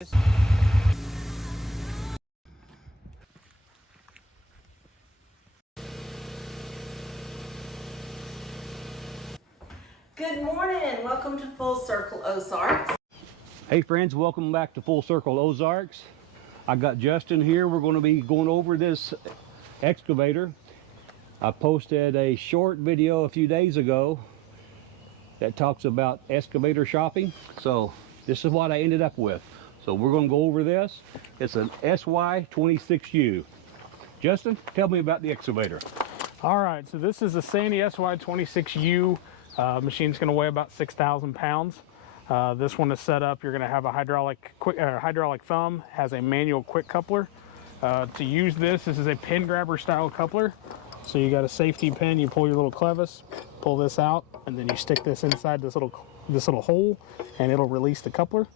Good morning and welcome to Full Circle Ozarks. Hey friends, welcome back to Full Circle Ozarks. I got Justin here. We're going to be going over this excavator. I posted a short video a few days ago that talks about excavator shopping. So this is what I ended up with. So we're going to go over this. It's an SY26U. Justin, tell me about the excavator. All right, so this is a SANY SY26U. Machine's going to weigh about 6,000 pounds. This one is set up. You're going to have a hydraulic thumb, has a manual quick coupler. To use this is a pin grabber style coupler. So you got a safety pin. You pull your little clevis, pull this out, and then you stick this inside this little hole, and it'll release the coupler.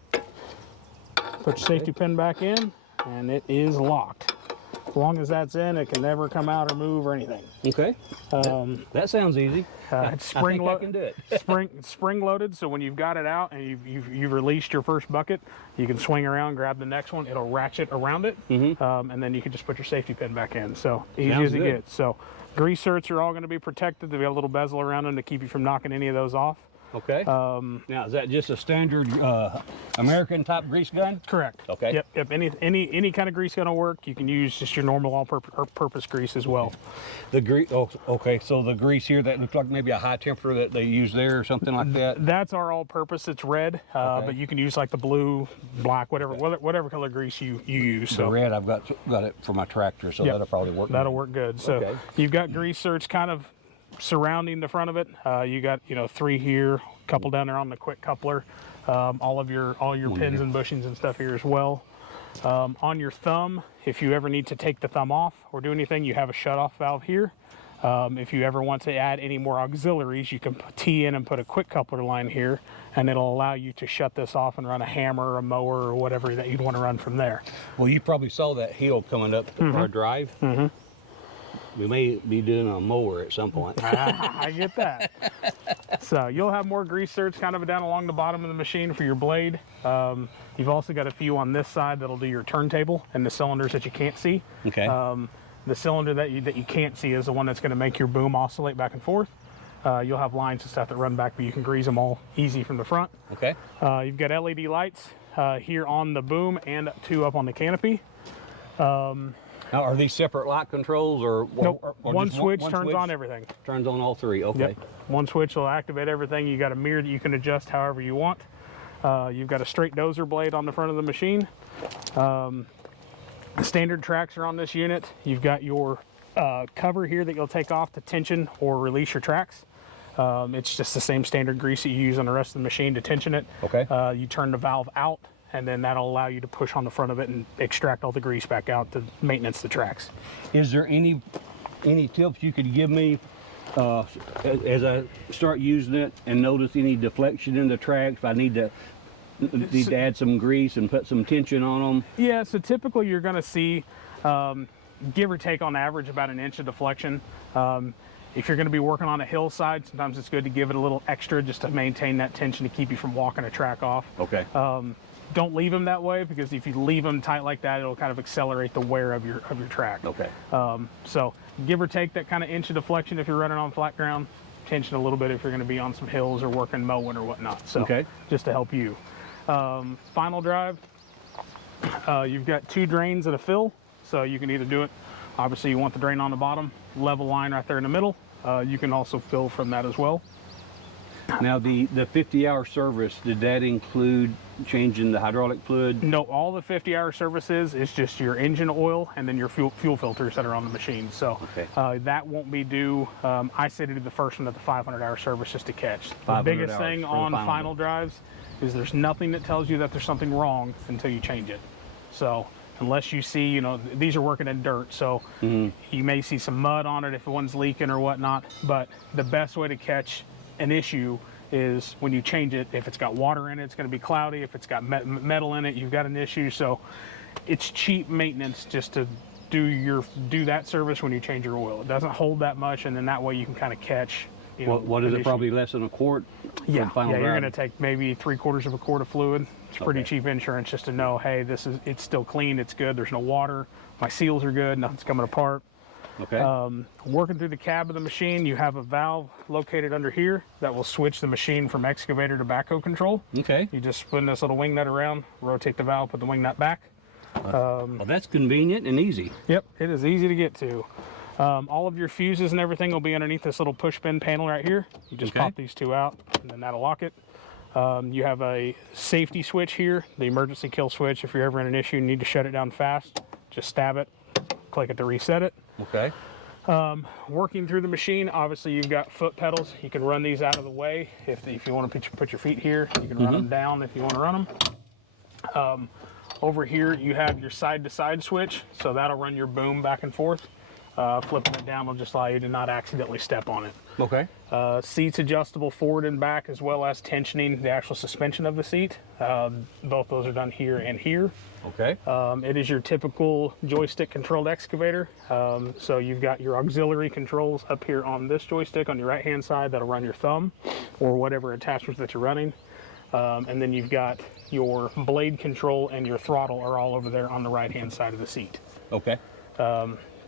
Put your safety pin back in, and it is locked. As long as that's in, it can never come out or move or anything. Okay. That sounds easy. It's spring I can do it. spring loaded, so when you've got it out and you've released your first bucket, you can swing around, grab the next one. It'll ratchet around it, and then you can just put your safety pin back in. So easy as it gets. So grease certs are all going to be protected. They've got a little bezel around them to keep you from knocking any of those off. Okay. Now, is that just a standard American type grease gun? Correct. Okay. Yep. Any kind of grease gun will work. You can use just your normal all-purpose grease as well. The grease. Oh, okay. So the grease here that looks like maybe a high temperature that they use there or something like that. That's our all-purpose. It's red, but you can use like the blue, black, whatever color grease you use. So the red, I've got it for my tractor, so that'll probably work. That'll work good. So you've got grease certs kind of surrounding the front of it. You got 3 here, a couple down there on the quick coupler, all your pins and bushings and stuff here as well. On your thumb, if you ever need to take the thumb off or do anything, you have a shut-off valve here. If you ever want to add any more auxiliaries, you can tee in and put a quick coupler line here, and it'll allow you to shut this off and run a hammer or a mower or whatever that you'd want to run from there. Well, you probably saw that hill coming up our drive. We may be doing a mower at some point. I get that. So you'll have more grease certs kind of down along the bottom of the machine for your blade. You've also got a few on this side that'll do your turntable and the cylinders that you can't see. Okay. The cylinder that you can't see is the one that's going to make your boom oscillate back and forth. You'll have lines and stuff that run back, but you can grease them all easy from the front. Okay. You've got LED lights here on the boom and 2 up on the canopy. Now, are these separate light controls or? Nope. Or one switch turns on everything. Turns on all 3. Okay. Yep. One switch will activate everything. You got a mirror that you can adjust however you want. You've got a straight dozer blade on the front of the machine. Standard tracks are on this unit. You've got your cover here that you'll take off to tension or release your tracks. It's just the same standard grease that you use on the rest of the machine to tension it. Okay. You turn the valve out, and then that'll allow you to push on the front of it and extract all the grease back out to maintenance the tracks. Is there any tips you could give me as I start using it and notice any deflection in the tracks? If I need to add some grease and put some tension on them? Yeah, so typically you're going to see, give or take on average, about 1 inch of deflection. If you're going to be working on a hillside, sometimes it's good to give it a little extra just to maintain that tension to keep you from walking a track off. Okay. Don't leave them that way, because if you leave them tight like that, it'll kind of accelerate the wear of your track. Okay. So give or take that kind of inch of deflection if you're running on flat ground, tension a little bit if you're going to be on some hills or working mowing or whatnot. So just to help you. Final drive, you've got 2 drains and a fill, so you can either do it, obviously you want the drain on the bottom, level line right there in the middle. You can also fill from that as well. Now the 50-hour service, did that include changing the hydraulic fluid? No, all the 50-hour service is just your engine oil and then your fuel filters that are on the machine. So that won't be due. I say to do the first one at the 500-hour service just to catch. The biggest thing on final drives is there's nothing that tells you that there's something wrong until you change it. So unless you see, these are working in dirt, so you may see some mud on it if one's leaking or whatnot, but the best way to catch an issue is when you change it. If it's got water in it, it's going to be cloudy. If it's got metal in it, you've got an issue. So it's cheap maintenance just to do that service when you change your oil. It doesn't hold that much, and then that way you can kind of catch You know, what is it? Probably less than a quart. Yeah, for final yeah. You're drive? going to take maybe 3/4 of a quart of fluid. It's pretty Okay. cheap insurance just to know, hey, it's still clean, it's good. There's no water. My seals are good. Nothing's coming apart. Okay. Working through the cab of the machine, you have a valve located under here that will switch the machine from excavator to backhoe control. Okay. You just spin this little wing nut around, rotate the valve, put the wing nut back. Well, that's convenient and easy. Yep, it is easy to get to. All of your fuses and everything will be underneath this little push pin panel right here. You just Okay. pop these two out, and then that'll lock it. You have a safety switch here, the emergency kill switch. If you're ever in an issue and need to shut it down fast, just stab it, click it to reset it. Okay. Working through the machine, obviously you've got foot pedals. You can run these out of the way if you want to put your feet here. You can run them down if you want to run them. Over here you have your side-to-side switch, so that'll run your boom back and forth. Flipping it down will just allow you to not accidentally step on it. Okay. Seats adjustable forward and back, as well as tensioning the actual suspension of the seat. Both those are done here and here. Okay. It is your typical joystick controlled excavator. So you've got your auxiliary controls up here on this joystick on your right hand side that'll run your thumb or whatever attachments that you're running. And then you've got your blade control and your throttle are all over there on the right hand side of the seat. Okay.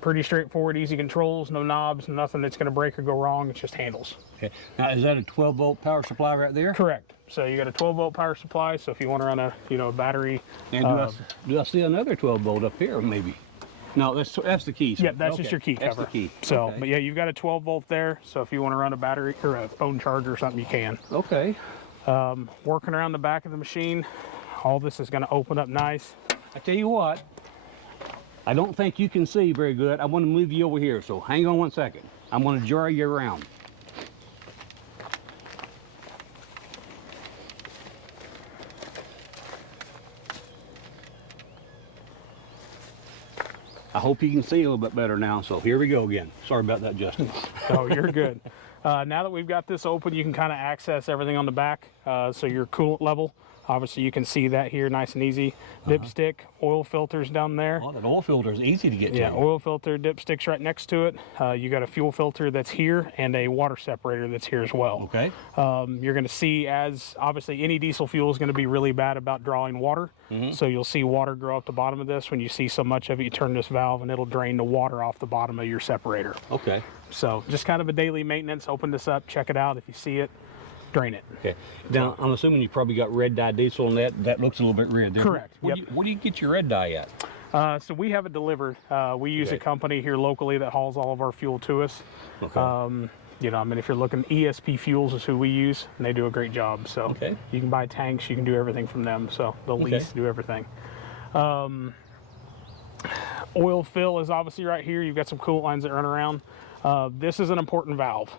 Pretty straightforward, easy controls, no knobs, nothing that's going to break or go wrong. It's just handles. Okay. Now, is that a 12-volt power supply right there? Correct. So you got a 12-volt power supply. So if you want to run a a battery, And do I see another 12-volt up here, maybe? No, that's the key. yeah, that's just your key cover. That's the key. So, okay. but yeah, you've got a 12-volt there. So if you want to run a battery or a phone charger or something, you can. Okay. Working around the back of the machine, all this is going to open up nice. I tell you what, I don't think you can see very good. I want to move you over here, so hang on one second. I'm going to jar you around. I hope you can see a little bit better now, so here we go again. Sorry about that, Justin. Oh, you're good. Now that we've got this open, you can kind of access everything on the back. So your coolant level, obviously you can see that here nice and easy. Dipstick, oil filters down there. Oh, that oil filter is easy to get to. Yeah, oil filter, dipsticks right next to it. You got a fuel filter that's here and a water separator that's here as well. Okay. You're going to see, as obviously any diesel fuel is going to be really bad about drawing water. So you'll see water grow up the bottom of this. When you see so much of it, you turn this valve and it'll drain the water off the bottom of your separator. Okay. So just kind of a daily maintenance. Open this up, check it out. If you see it, drain it. Okay. Now, I'm assuming you probably got red dye diesel in that. That looks a little bit red there. Correct. Where do you get your red dye at? So we have it delivered. We use Okay. a company here locally that hauls all of our fuel to us. Okay. If you're looking, ESP Fuels is who we use, and they do a great job. So Okay. you can buy tanks, you can do everything from them. So they'll lease, do everything. Oil fill is obviously right here. You've got some coolant lines that run around. This is an important valve.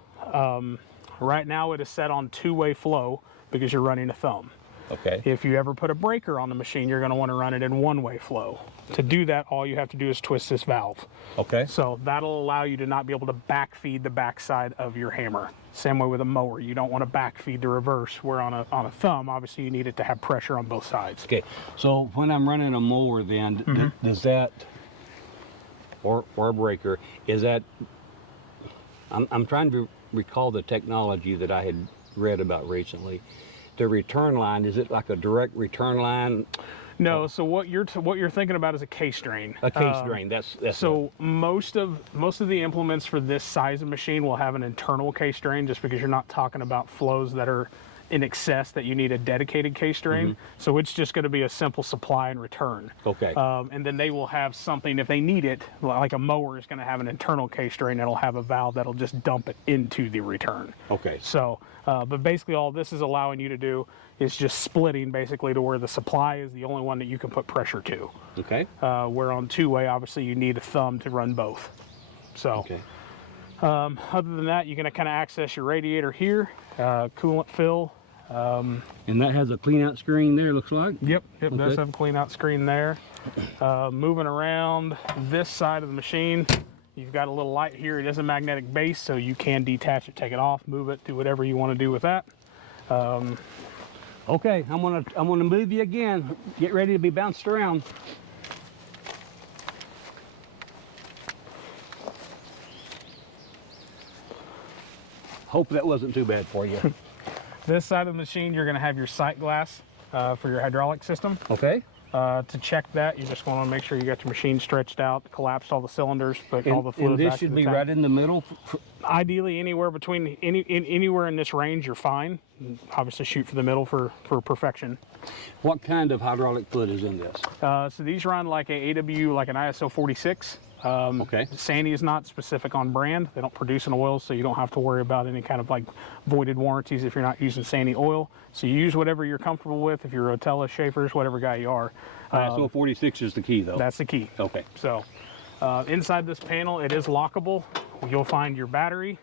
Right now it is set on two-way flow because you're running a thumb. Okay. If you ever put a breaker on the machine, you're going to want to run it in one-way flow. To do that, all you have to do is twist this valve. Okay. So that'll allow you to not be able to backfeed the backside of your hammer. Same way with a mower. You don't want to backfeed the reverse, where on a thumb, obviously you need it to have pressure on both sides. Okay. So when I'm running a mower, then does that or a breaker, is that? I'm trying to recall the technology that I had read about recently. The return line, is it like a direct return line? No, so what you're thinking about is a case drain. A case drain. That's So most of the implements for this size of machine will have an internal case drain, just because you're not talking about flows that are in excess that you need a dedicated case drain. So it's just going to be a simple supply and return. Okay. And then they will have something, if they need it, like a mower is going to have an internal case drain that'll have a valve that'll just dump it into the return. Okay. So, but basically all this is allowing you to do is just splitting basically to where the supply is the only one that you can put pressure to. Okay. Where on two-way, obviously you need a thumb to run both. So, Okay. other than that, you're going to kind of access your radiator here, coolant fill. And that has a clean out screen there, looks like. Yep, does Okay. have a clean out screen there. Moving around this side of the machine, you've got a little light here. It is a magnetic base, so you can detach it, take it off, move it, do whatever you want to do with that. Okay, I'm gonna move you again. Get ready to be bounced around. hope that wasn't too bad for you. This side of the machine, you're going to have your sight glass for your hydraulic system. Okay. To check that, you just want to make sure you got your machine stretched out, collapsed all the cylinders, put all the fluid and back this in should the be tank. right in the middle. Ideally, anywhere between anywhere in this range, you're fine. Obviously, shoot for the middle for perfection. What kind of hydraulic fluid is in this? So these run like a AW, like an ISO 46. Okay. SANY is not specific on brand. They don't produce an oil, so you don't have to worry about any kind of like voided warranties if you're not using SANY oil. So you use whatever you're comfortable with. If you're Rotella, Schaefer's, whatever guy you are. ISO 46 is the key, though. That's the key. Okay. So inside this panel, it is lockable. You'll find your battery.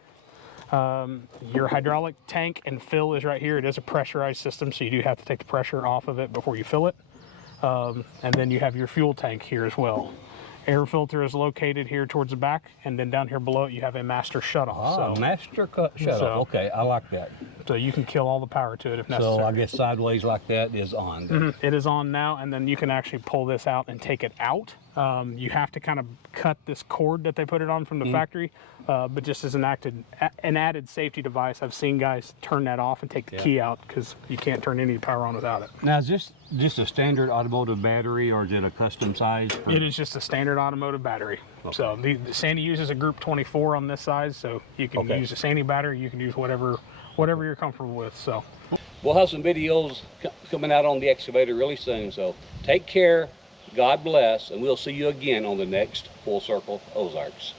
Your hydraulic tank and fill is right here. It is a pressurized system, so you do have to take the pressure off of it before you fill it. And then you have your fuel tank here as well. Air filter is located here towards the back, and then down here below it you have a master shutoff. Ah, master shutoff. Okay, I like that. So you can kill all the power to it if necessary. So I guess sideways like that is on. Mm-hmm. It is on now, and then you can actually pull this out and take it out. You have to kind of cut this cord that they put it on from the factory, but just as an added safety device, I've seen guys turn that off and take the key out because you can't turn any power on without it. Now, is this just a standard automotive battery, or is it a custom size? It is just a standard automotive battery. Okay. So the SANY uses a group 24 on this size, so you can use a SANY battery. You can use whatever you're comfortable with. So we'll have some videos coming out on the excavator really soon. So take care. God bless, and we'll see you again on the next Full Circle Ozarks.